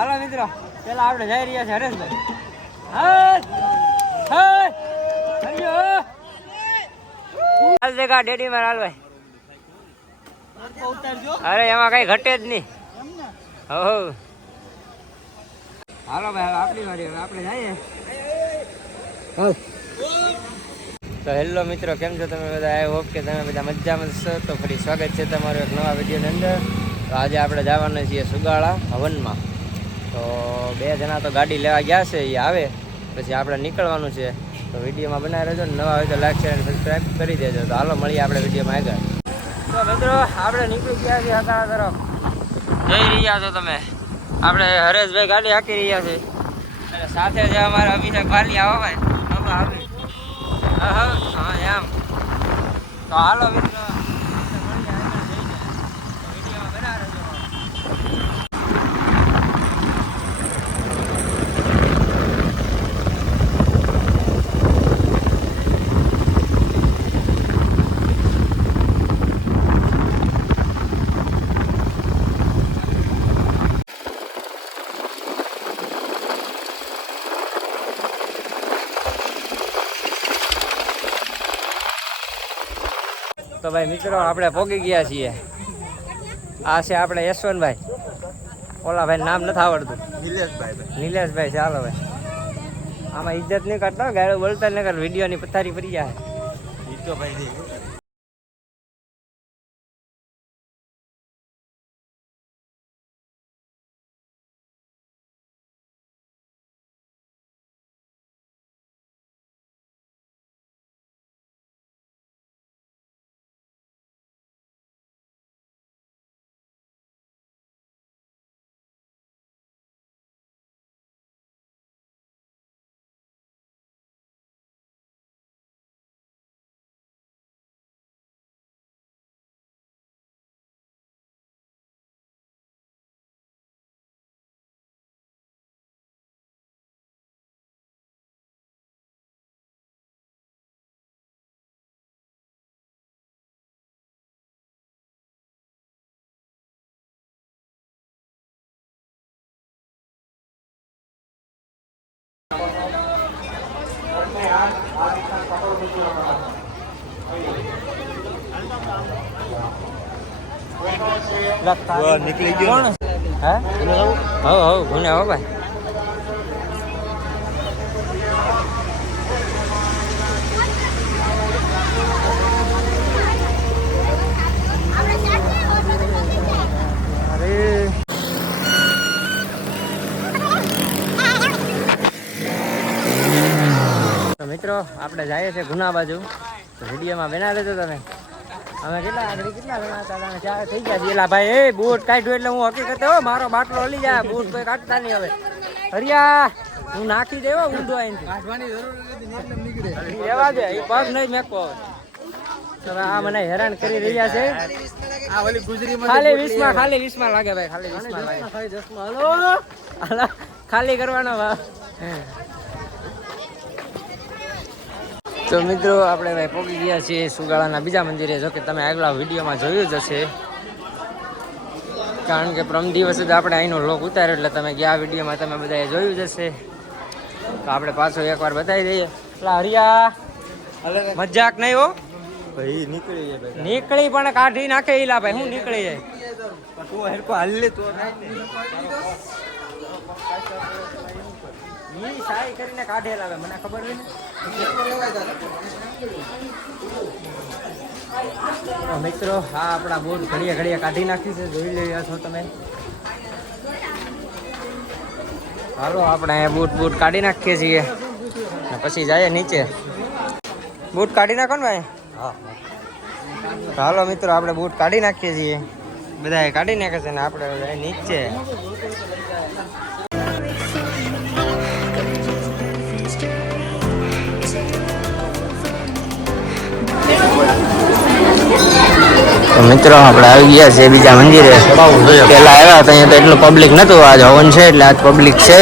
હાલો મિત્રો, પેલા આપણે જઈ રહ્યા છે હરેશભાઈ. દેખા, ડેડી માં હાલ અરે, એમાં કઈ ઘટે જ નહીં. હો હાલો ભાઈ હવે તો હેલો મિત્રો, કેમ છો તમે બધા? આઈ હોપ કે તમે બધા મજામાં છો. તો ફરી સ્વાગત છે તમારું એક નવા વિડીયોની અંદર. તો આજે આપણે જવાના છીએ સુગાળા હવનમાં. તો બે જણા તો ગાડી લેવા ગયા છે એ આવે. પછી આપણે નીકળવાનું છે. તો વિડીયોમાં બનાવી રહેજો ને નવા હોય તો લાઈક શેર અને સબસ્ક્રાઈબ કરી દેજો. તો હાલો, મળીએ આપણે વિડીયોમાં આગળ. તો મિત્રો, આપણે નીકળી ગયા છીએ હતા તરફ. જઈ રહ્યા છો તમે. આપણે હરેશભાઈ ગાડી હાકી રહ્યા છે. અને સાથે જે અમારા અભિષેક વાલી આવો ભાઈ. હવે આવી હા હા, એમ. તો હાલો મિત્રો. ભાઈ મિત્રો, આપણે પોગી ગયા છીએ. આ છે આપણે યશવંતભાઈ. ઓલા ભાઈ નામ નથી આવડતું. નિલેશભાઈ નિલેશભાઈ ચાલો ભાઈ. આમાં ઇજ્જત નહીં કરતો ગાડો બોલતા નહીં કર વિડીયોની પથારી ફરી જાય. જીતોભાઈ નીકળી ગયો ને. હે હો હો ગુને હો ભાઈ અરે તો મિત્રો આપણે જઈએ છીએ ગુના બાજુ. તો વિડીયોમાં બેના લેજો તમે. અમે કેટલા આગળ કેટલા જણા હતા? તમે ચાર થઈ ગયા છીએ. એલા ભાઈ એ બૂટ કાઢ્યું એટલે હું હકીકત હો મારો બાટલો હલી જાય બૂટ કોઈ કાઢતા નહીં હવે. હરિયા હું નાખી દેવો ઊંધો આવીને કાઢવાની જરૂર નથી નીકળે રહેવા દે એ પગ નહીં મેકો હવે. આ મને હેરાન કરી રહ્યા છે. આ ઓલી ગુજરી ખાલી વીસમાં ખાલી વીસમાં લાગે ભાઈ ખાલી વીસમાં લાગે. હાલો? ખાલી કરવાનો ભાવ. તો મિત્રો આપણે ભાઈ પહોંચી ગયા છીએ સુગાળાના બીજા મંદિરે. જો કે તમે આગલા વિડીયોમાં જોયું જ હશે. કારણ કે પ્રમ દિવસે જ આપણે અહીંનો લોક ઉતાર્યો એટલે તમે ગયા વિડીયોમાં તમે બધાએ જોયું જ હશે. તો આપણે પાછો એકવાર બતાવી દઈએ. એટલે હરિયા મજાક નહીં હો. ભાઈ નીકળી જાય નીકળી પણ કાઢી નાખે ઈલા ભાઈ હું નીકળી જાય? તું હેરકો હાલ લે તો. ઈ સાઈ કરીને કાઢેલા આવે મને ખબર હોય ને? તો મિત્રો હા આપણા બોટ ઘડીએ ઘડીએ કાઢી નાખી છે. જોઈ રહ્યા છો તમે. હાલો આપણે અહીંયા બૂટ બૂટ કાઢી નાખીએ છીએ. ને પછી જઈએ નીચે. બૂટ કાઢી નાખો ને ભાઈ? હા. હાલો મિત્રો આપણે બૂટ કાઢી નાખીએ છીએ. બધા કાઢી નાખે છે ને આપણે હવે નીચે. તો મિત્રો આપણે આવી ગયા છે બીજા મંદિરે. પહેલાં આવ્યા તો અહીંયા તો એટલું પબ્લિક નહોતું આજ હવન છે એટલે આજ પબ્લિક છે.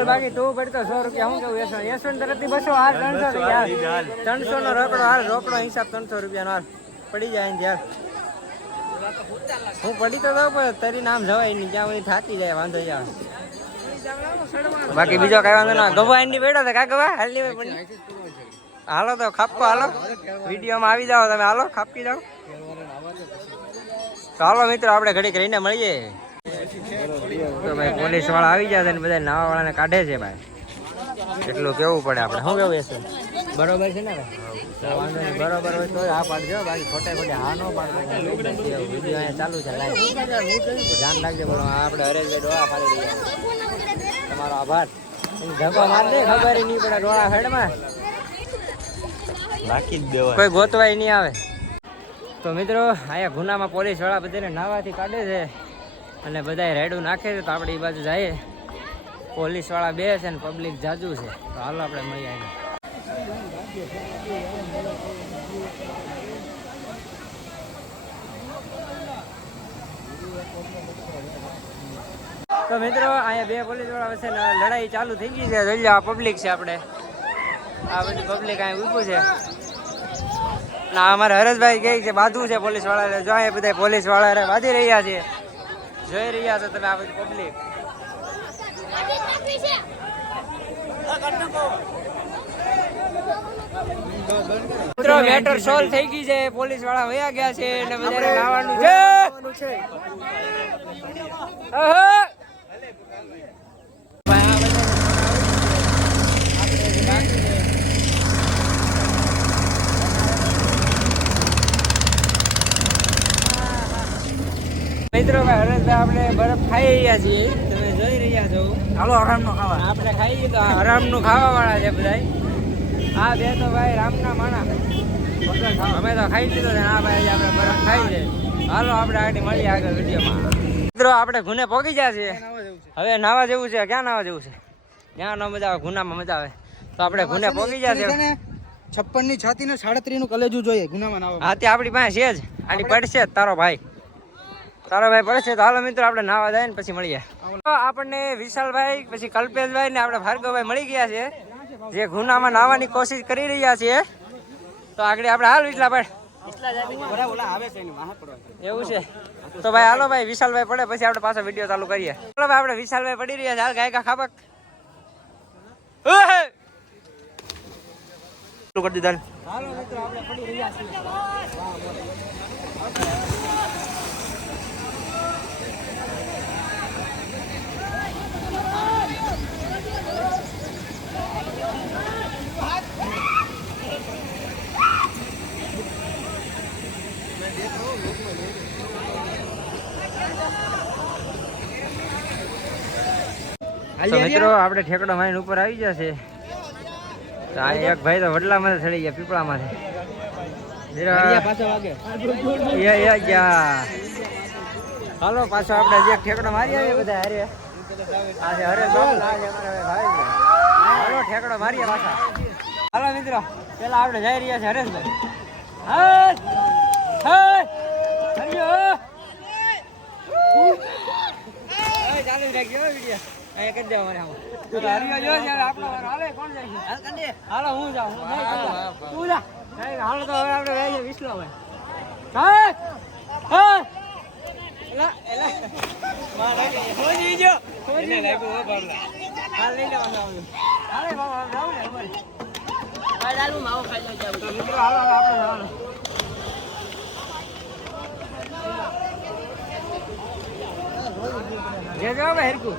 હાલ બાકી તું પડતો સો રૂપિયા. હું કેવું યશવંત? યશવંત તરફથી બસો હાલ ત્રણસો રૂપિયા ત્રણસો નો રોકડો હાલ રોકડો હિસાબ ત્રણસો રૂપિયાનો હાલ. પડી જાય ને હું પડી તો દઉં પણ તારી નામ જવાય નહીં. જ્યાં હું થાતી જાય વાંધો જાય બાકી બીજો કઈ વાંધો ના ગવા એની બેઠો છે કા ગવા હાલની પણ હાલો તો ખાપકો હાલો. વિડીયોમાં આવી જાઓ તમે. હાલો ખાપકી જાઓ. હાલો મિત્રો આપણે ઘડીક રહીને મળીએ. ભાઈ પોલીસવાળા આવી જાય છે ને બધા નાવા વાળાને કાઢે છે ભાઈ. એટલું કેવું પડે આપણે. શું કેવું છે બરોબર છે ને ભાઈ વાંધો નહીં બરોબર હોય તો આ પાડજો બાકી ખોટે ખોટે હા નો પાડજો વીડિયો અહીંયા ચાલુ છે લાઈવ. ધ્યાન રાખજો બોલો આપણે હરેશભાઈ ડોળા ફાડી રહ્યા તમારો આભાર. ધક્કો માર દે ખબર નહીં પડે ડોળા હેડમાં. બાકી જ દેવાય. કોઈ ગોતવાય નહીં આવે. તો મિત્રો અહીંયા ગુનામાં પોલીસવાળા બધાને નાવાથી કાઢે છે. અને બધા રેડું નાખે છે તો આપણે એ બાજુ જઈએ. પોલીસવાળા બે છે ને પબ્લિક જાજુ છે. તો હાલો આપણે મળીએ તો મિત્રો, અહીંયા બે પોલીસવાળા વચ્ચે લડાઈ ચાલુ થઈ ગઈ છે. જોઈ આ પબ્લિક છે આપણે. આ બધી પબ્લિક અહીં ઊભું છે. ના, અમારે હરેશભાઈ કહે છે બાંધવું છે પોલીસવાળા. જો અહીંયા બધા પોલીસવાળા બાંધી રહ્યા છે. જોઈ રહ્યા છો તમે આ બધી પબ્લિક મિત્રો મેટર સોલ્વ થઈ ગઈ છે. પોલીસવાળા વયા ગયા છે અને બધાને લાવવાનું છે. મિત્રો ભાઈ હરેશભાઈ આપણે બરફ ખાઈ રહ્યા છીએ. તમે જોઈ રહ્યા છો. હાલો આરામનો ખાવા. આપણે ખાઈએ તો હરામનું ખાવા વાળા છે બધા આ બે તો ભાઈ રામના માણા. અમે તો ખાઈ લીધો છે. આ ભાઈ આપણે બરફ ખાઈ છે. હાલો આપણે આગળ મળીએ આગળ વિડીયોમાં. મિત્રો આપણે ગુને પોગી ગયા છે. હવે નાવા જેવું છે ક્યાં નાવા જેવું છે? ત્યાં ન મજા આવે ગુનામાં મજા આવે. તો આપણે ગુને પોગી ગયા છે છપ્પનની છાતી ને સાડત્રીસનું કલેજું જોઈએ ગુનામાં નાવા. હા તે આપણી પાસે છે જ. આની પડશે જ તારો ભાઈ. તારો ભાઈ પડશે તો હાલો મિત્રો, આપણે નાવા જાય ને પછી મળીએ. આપણને વિશાલભાઈ, પછી કલ્પેશભાઈ ને આપણે ભાર્ગવભાઈ મળી ગયા છે, જે ગુનામાં નાવાની કોશિશ કરી રહ્યા છીએ તો આગળ આપણે હાલ વિશાલભાઈ. છે વાહ પડવા એવું છે. તો ભાઈ હાલો ભાઈ, વિશાલભાઈ પડે, પછી આપણે પાછો વીડિયો ચાલુ કરીએ. ચાલો ભાઈ, આપણે વિશાલભાઈ પડી રહ્યા છે. હાલ ગાયકા ખાબક. કરી દીધા હાલો મિત્રો, આપણે પડી રહ્યા છીએ. તો મિત્રો આપણે ઠેકડો મારીને ઉપર આવી છે તો આ એક ભાઈ તો વડલામાં ચડી ગયા પીપળામાંથી. હાલો પાછો આપણે જે ઠેકડો મારી આવીએ બધા હારે. હાલો ઠેકડો મારીએ પાછા હાલો મિત્રો પેલા આપણે જઈ રહ્યા છે હરેશભાઈ! હાય! ચાલુ જ રાખજો હો વીડિયો. અહીંયા કરી દેવા મારે આમાં. તો હરિયો જો છે હવે આપણો. હાલો, કોણ જાય? હાલો હું જાઉં હું નહીં કરતો. તું જા નહીં, હાલો તો હવે આપણે જઈએ વિસલો ભાઈ હા હા એલા, એલા. ખોજી ગયો. ખોજી ગયો. હાલ લઈ લેવાનું આવું. હાલે બાબા, જાઉં ને અમારે. તો મિત્રો હાલો હવે આપણે જવાનું. લેજો હવે હેરકુ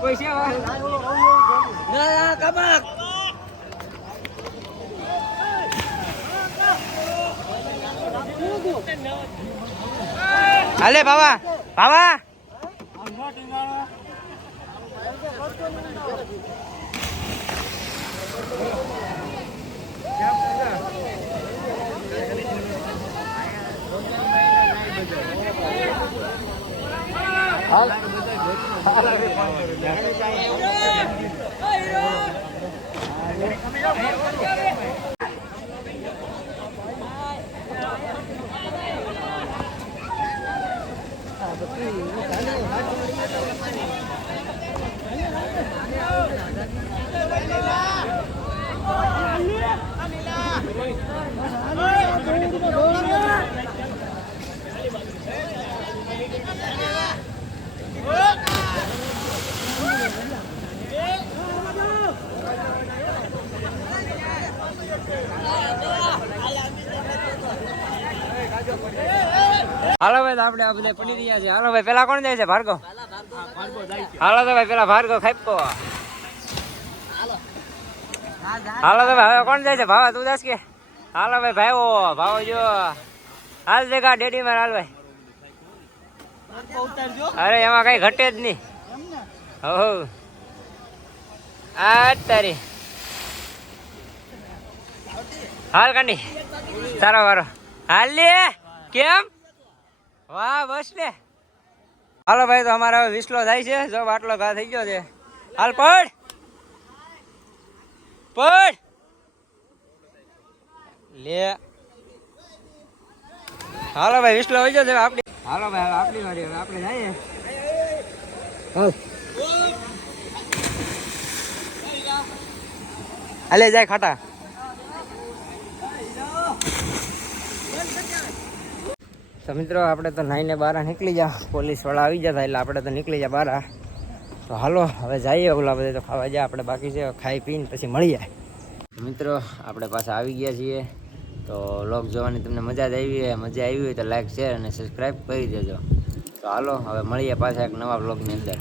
પૈસા વાહ ના ના કબાક હાલે બાવા. બાવા. હાલ. આપણે આ બધા પડી રહ્યા છે. હાલો ભાઈ, પેલા કોણ જાય છે? ભાર્ગવ. હાલો તો ભાઈ, પેલા ભાર્ગવ ખાઈપકો હાલો તો ભાઈ કોણ જાય છે? ભાવા, તું દસ કે? હાલો ભાઈ, ભાઈઓ ભાવો જો. હાલ દેખા ડેડી માં હાલ ભાઈ. અરે, એમાં કઈ ઘટે જ નહીં. હો આ તારી. હાલ કાંડી. સારો વારો. હાલ લે. કેમ? વાહ, બસ ને. હાલો ભાઈ, તો અમારે હવે વિસલો થાય છે. જો બાટલો ઘા થઈ ગયો છે. હાલ, પડ. પડ. લે. હાલો ભાઈ, વિસલો હોય છે આપડી. હાલો ભાઈ આપડી વારી, હવે આપણે જઈએ. હાલે, જાય ખાટા. તો મિત્રો, આપણે તો નાઈને બહાર નીકળી જા. પોલીસવાળા આવી જતા એટલે આપણે તો નીકળી જા બહાર તો હાલો, હવે જઈએ ઓલા બધે તો ખાવા જાય આપણે બાકી છે, ખાઈ પીને પછી મળીએ મિત્રો, આપણે પાછા આવી ગયા છીએ. તો લોક જોવાની તમને મજા જ આવી હોય, મજા આવી હોય તો લાઈક શેર અને સબસ્ક્રાઈબ કરી દેજો. તો હાલો, હવે મળીએ પાછા એક નવા બ્લોગની અંદર.